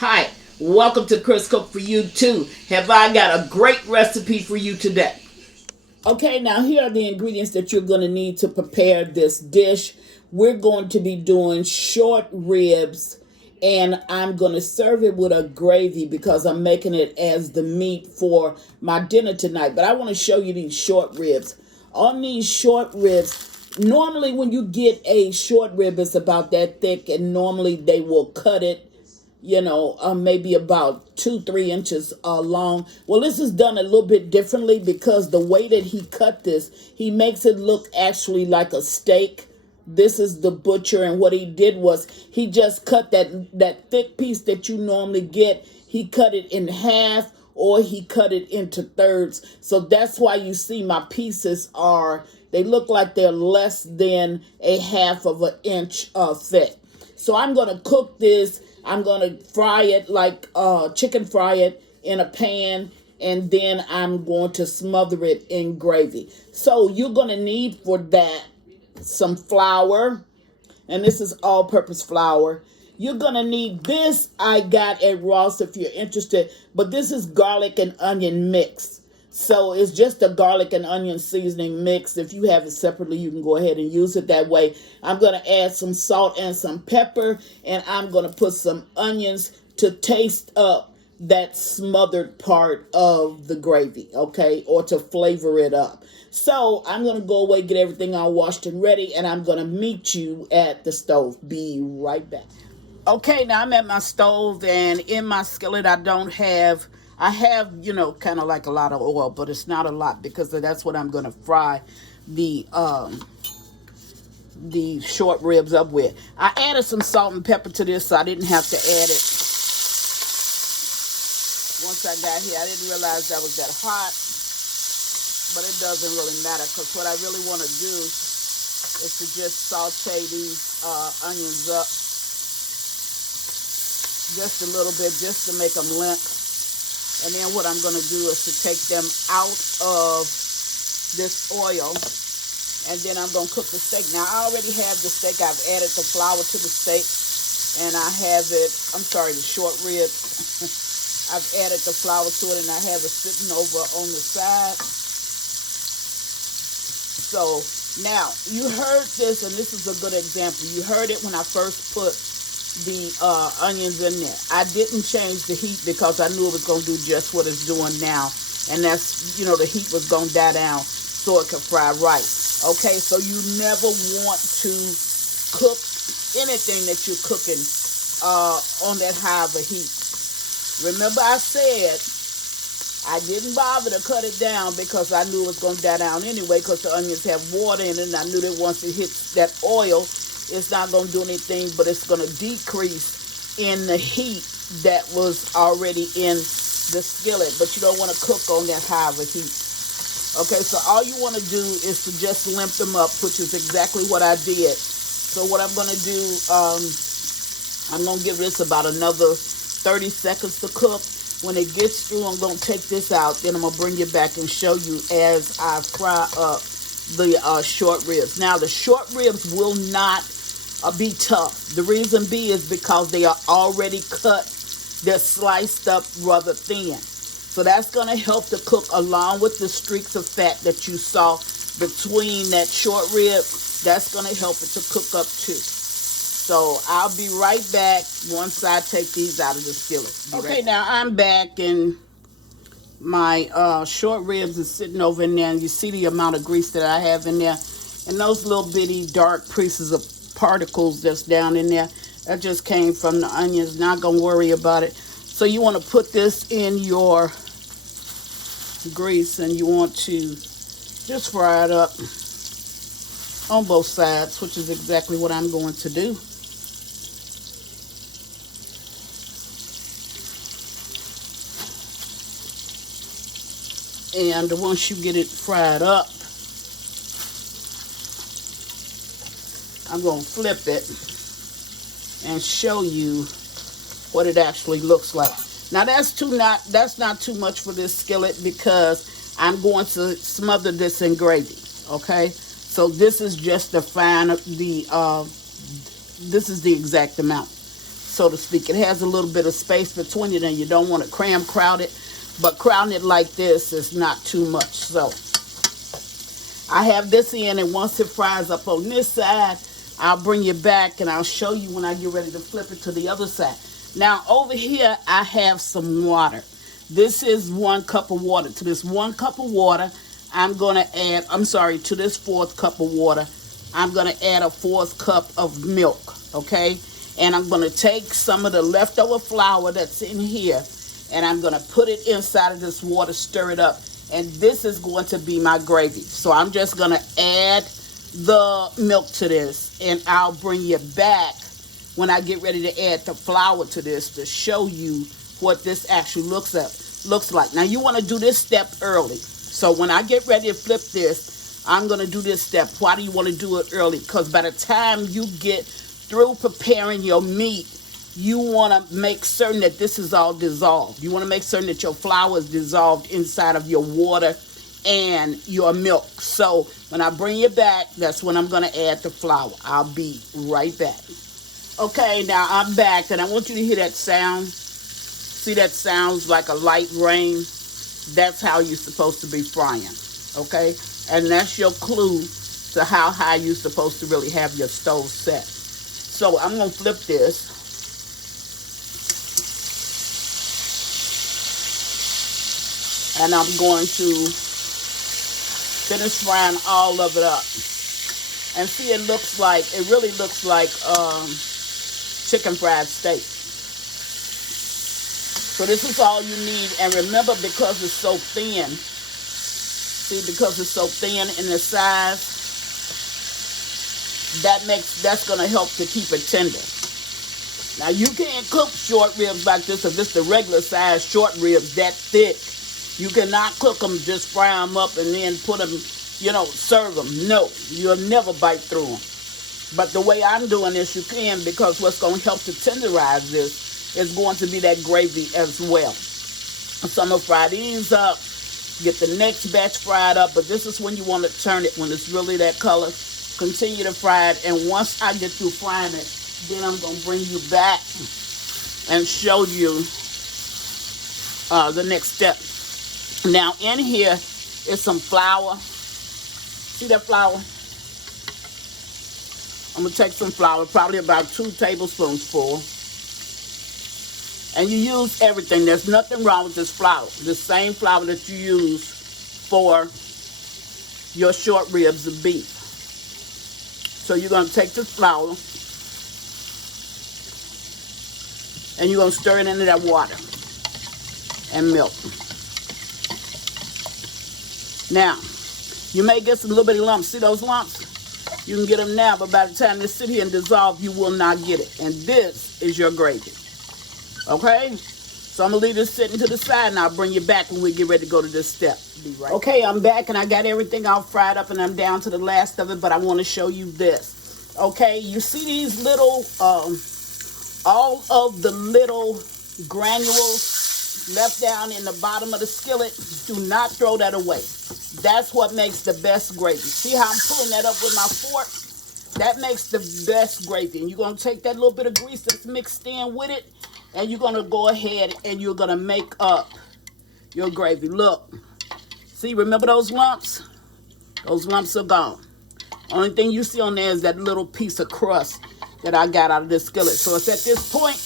Hi, welcome to Chris Cook for You Too. Have I got a great recipe for you today? Okay, now here are the ingredients that you're going to need to prepare this dish. We're going to be doing short ribs, and I'm going to serve it with a gravy because I'm making it as the meat for my dinner tonight. But I want to show you these short ribs. On these short ribs, normally when you get a short rib, it's about that thick, and normally they will cut it, maybe about 2-3 inches long. Well, this is done a little bit differently because the way that he cut this, he makes it look actually like a steak. This is the butcher, and what he did was he just cut that thick piece that you normally get. He cut it in half, or he cut it into thirds. So that's why you see my pieces they look like they're less than a half of an inch thick. So I'm going to cook this. I'm going to fry it like chicken fry it in a pan, and then I'm going to smother it in gravy. So you're going to need for that some flour, and this is all-purpose flour. You're going to need this I got at Ross if you're interested, but this is garlic and onion mix. So it's just a garlic and onion seasoning mix. If you have it separately, you can go ahead and use it that way. I'm going to add some salt and some pepper, and I'm going to put some onions to taste up that smothered part of the gravy, okay, or to flavor it up. So I'm going to go away, get everything all washed and ready, and I'm going to meet you at the stove. Be right back. Okay, now I'm at my stove, and in my skillet I have, kind of like a lot of oil, but it's not a lot because that's what I'm going to fry the short ribs up with. I added some salt and pepper to this, so I didn't have to add it. Once I got here, I didn't realize that was that hot, but it doesn't really matter because what I really want to do is to just saute these onions up just a little bit, just to make them limp. And then what I'm going to do is to take them out of this oil, and then I'm going to cook the steak. Now, I already have the steak. I've added the flour to the steak, and I have the short ribs. I've added the flour to it, and I have it sitting over on the side. So, now, you heard this, and this is a good example. You heard it when I first put the onions in there. I didn't change the heat because I knew it was going to do just what it's doing now, and that's, the heat was going to die down so it could fry right. Okay, so you never want to cook anything that you're cooking on that high of a heat. Remember, I said I didn't bother to cut it down because I knew it was going to die down anyway, because the onions have water in it, and I knew that once it hits that oil, it's not going to do anything, but it's going to decrease in the heat that was already in the skillet. But you don't want to cook on that high of a heat. Okay, so all you want to do is to just limp them up, which is exactly what I did. So what I'm going to do, I'm going to give this about another 30 seconds to cook. When it gets through, I'm going to take this out. Then I'm going to bring it back and show you as I fry up the short ribs. Now, the short ribs will not be tough. The reason is because they are already cut. They're sliced up rather thin. So that's going to help to cook along with the streaks of fat that you saw between that short rib. That's going to help it to cook up too. So I'll be right back once I take these out of the skillet. Okay, now I'm back, and my short ribs is sitting over in there, and you see the amount of grease that I have in there, and those little bitty dark pieces of particles that's down in there, that just came from the onions. Not gonna worry about it. So you want to put this in your grease, and you want to just fry it up on both sides, which is exactly what I'm going to do. And once you get it fried up, I'm going to flip it and show you what it actually looks like. Now that's not too much for this skillet because I'm going to smother this in gravy. Okay, so this is just this is the exact amount. so to speak. It has a little bit of space between it, and you don't want to crowd it. But crowding it like this is not too much. So I have this in, and once it fries up on this side, I'll bring you back and I'll show you when I get ready to flip it to the other side. Now over here, I have some water. This is 1 cup of water. To this 1 cup of water, I'm going to add, to this 4th cup of water, I'm going to add a 4th cup of milk, okay? And I'm going to take some of the leftover flour that's in here, and I'm going to put it inside of this water, stir it up, and this is going to be my gravy. So I'm just going to add the milk to this, and I'll bring you back when I get ready to add the flour to this to show you what this actually looks like. Now you want to do this step early. So when I get ready to flip this, I'm going to do this step. Why do you want to do it early? Because by the time you get through preparing your meat, you want to make certain that this is all dissolved. You want to make certain that your flour is dissolved inside of your water and your milk. So when I bring you back, that's when I'm going to add the flour. I'll be right back. Okay, now I'm back, and I want you to hear that sound. See, that sounds like a light rain. That's how you're supposed to be frying, okay? And that's your clue to how high you're supposed to really have your stove set. So I'm going to flip this. And I'm going to finish frying all of it up. And see, it really looks like chicken fried steak. So this is all you need. And remember, because it's so thin, in the size, that's going to help to keep it tender. Now, you can't cook short ribs like this if it's the regular size short ribs that thick. You cannot cook them, just fry them up and then put them, serve them. No, you'll never bite through them. But the way I'm doing this, you can, because what's going to help to tenderize this is going to be that gravy as well. So I'm going to fry these up, get the next batch fried up, but this is when you want to turn it, when it's really that color. Continue to fry it, and once I get through frying it, then I'm going to bring you back and show you the next step. Now in here is some flour. See that flour? I'm going to take some flour, probably about 2 tablespoons full. And you use everything. There's nothing wrong with this flour. The same flour that you use for your short ribs of beef. So you're going to take this flour and you're going to stir it into that water and milk. Now, you may get some little bitty lumps. See those lumps? You can get them now, but by the time they sit here and dissolve, you will not get it. And this is your gravy. Okay? So I'm going to leave this sitting to the side, and I'll bring you back when we get ready to go to this step. Be right. Okay, I'm back, and I got everything all fried up, and I'm down to the last of it, but I want to show you this. Okay, you see these little, all of the little granules left down in the bottom of the skillet? Do not throw that away. That's what makes the best gravy. See how I'm pulling that up with my fork? That makes the best gravy. And you're going to take that little bit of grease that's mixed in with it, and you're going to go ahead and you're going to make up your gravy. Look. See, remember those lumps? Those lumps are gone. Only thing you see on there is that little piece of crust that I got out of this skillet. So it's at this point,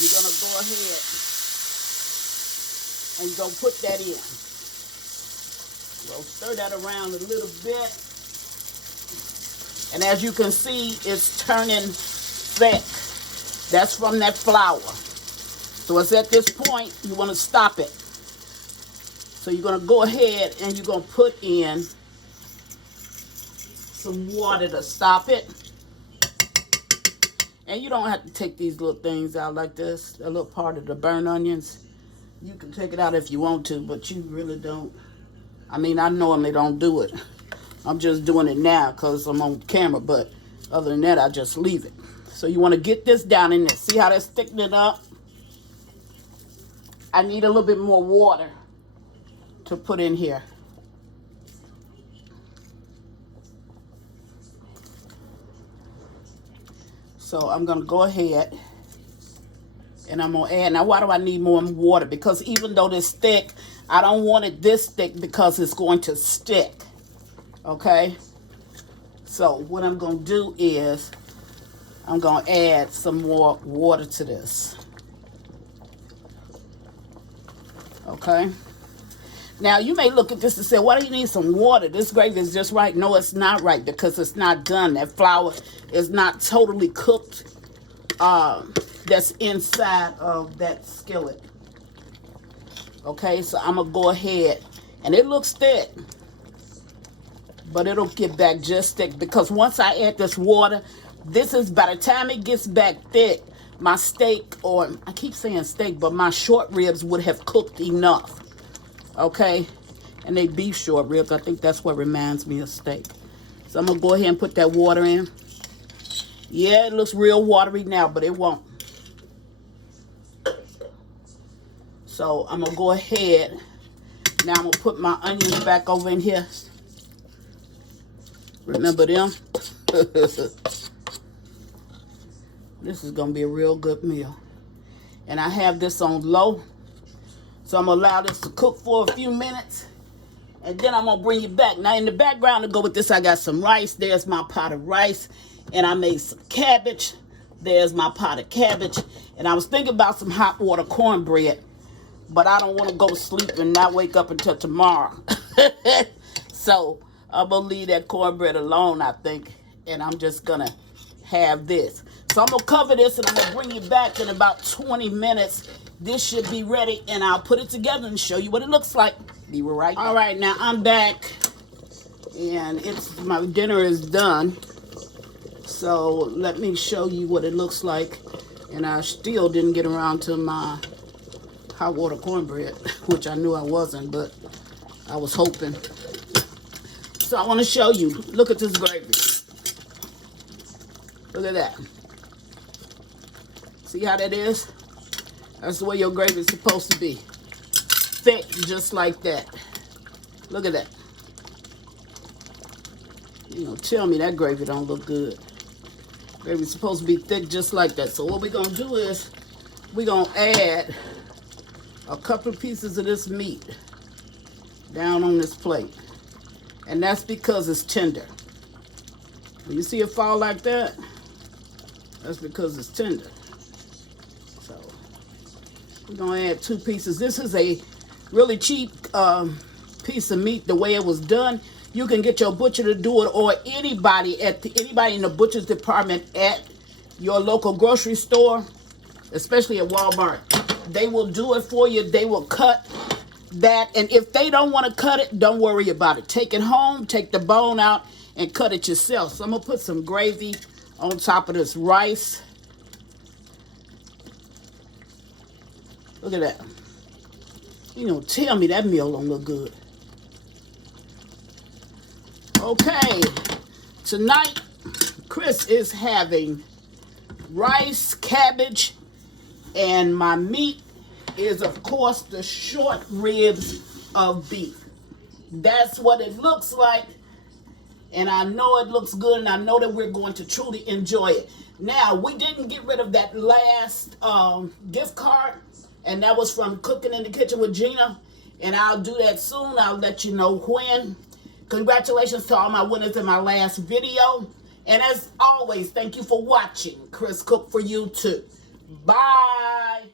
you're going to go ahead and you're going to put that in. We'll stir that around a little bit. And as you can see, it's turning thick. That's from that flour. So it's at this point, you want to stop it. So you're going to go ahead and you're going to put in some water to stop it. And you don't have to take these little things out like this. A little part of the burnt onions. You can take it out if you want to, but you really don't. I mean, I normally don't do it. I'm just doing it now because I'm on camera, but other than that, I just leave it. So you want to get this down in there. See how that's thickening up? I need a little bit more water to put in here. So I'm going to go ahead And I'm going to add, now why do I need more water? Because even though this thick, I don't want it this thick because it's going to stick. Okay? So what I'm going to do is I'm going to add some more water to this. Okay? Now, you may look at this and say, why do you need some water? This gravy is just right. No, it's not right because it's not done. That flour is not totally cooked. That's inside of that skillet. Okay, so I'm going to go ahead. And it looks thick. But it'll get back just thick. Because once I add this water, this is, by the time it gets back thick, my steak, or I keep saying steak, but my short ribs would have cooked enough. Okay, and they beef short ribs. I think that's what reminds me of steak. So I'm going to go ahead and put that water in. Yeah, it looks real watery now, but it won't. So I'm going to go ahead. Now I'm going to put my onions back over in here. Remember them? This is going to be a real good meal. And I have this on low. So I'm going to allow this to cook for a few minutes. And then I'm going to bring you back. Now in the background to go with this, I got some rice. There's my pot of rice. And I made some cabbage. There's my pot of cabbage. And I was thinking about some hot water cornbread. But I don't want to go to sleep and not wake up until tomorrow. So I'm going to leave that cornbread alone, I think. And I'm just going to have this. So I'm going to cover this and I'm going to bring you back in about 20 minutes. This should be ready, and I'll put it together and show you what it looks like. Be right back. All right, now I'm back, and my dinner is done. So let me show you what it looks like. And I still didn't get around to my hot water cornbread, which I knew I wasn't, but I was hoping. So I want to show you. Look at this gravy. Look at that. See how that is? That's the way your gravy is supposed to be. Thick, just like that. Look at that. You know, tell me that gravy don't look good. Gravy's supposed to be thick just like that. So what we're going to do is we're going to add a couple of pieces of this meat down on this plate. And that's because it's tender. When you see it fall like that, that's because it's tender. We're going to add 2 pieces. This is a really cheap piece of meat. The way it was done, you can get your butcher to do it, or anybody in the butcher's department at your local grocery store, especially at Walmart. They will do it for you. They will cut that. And if they don't want to cut it, don't worry about it. Take it home, take the bone out, and cut it yourself. So I'm going to put some gravy on top of this rice. Look at that. You know, tell me that meal don't look good. Okay. Tonight, Chris is having rice, cabbage, and my meat is, of course, the short ribs of beef. That's what it looks like. And I know it looks good, and I know that we're going to truly enjoy it. Now, we didn't get rid of that last gift card. And that was from Cooking in the Kitchen with Gina. And I'll do that soon. I'll let you know when. Congratulations to all my winners in my last video. And as always, thank you for watching. Chris Cook for You Too. Bye.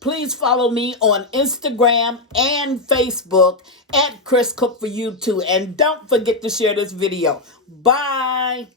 Please follow me on Instagram and Facebook at Chris Cook for You Too. And don't forget to share this video. Bye.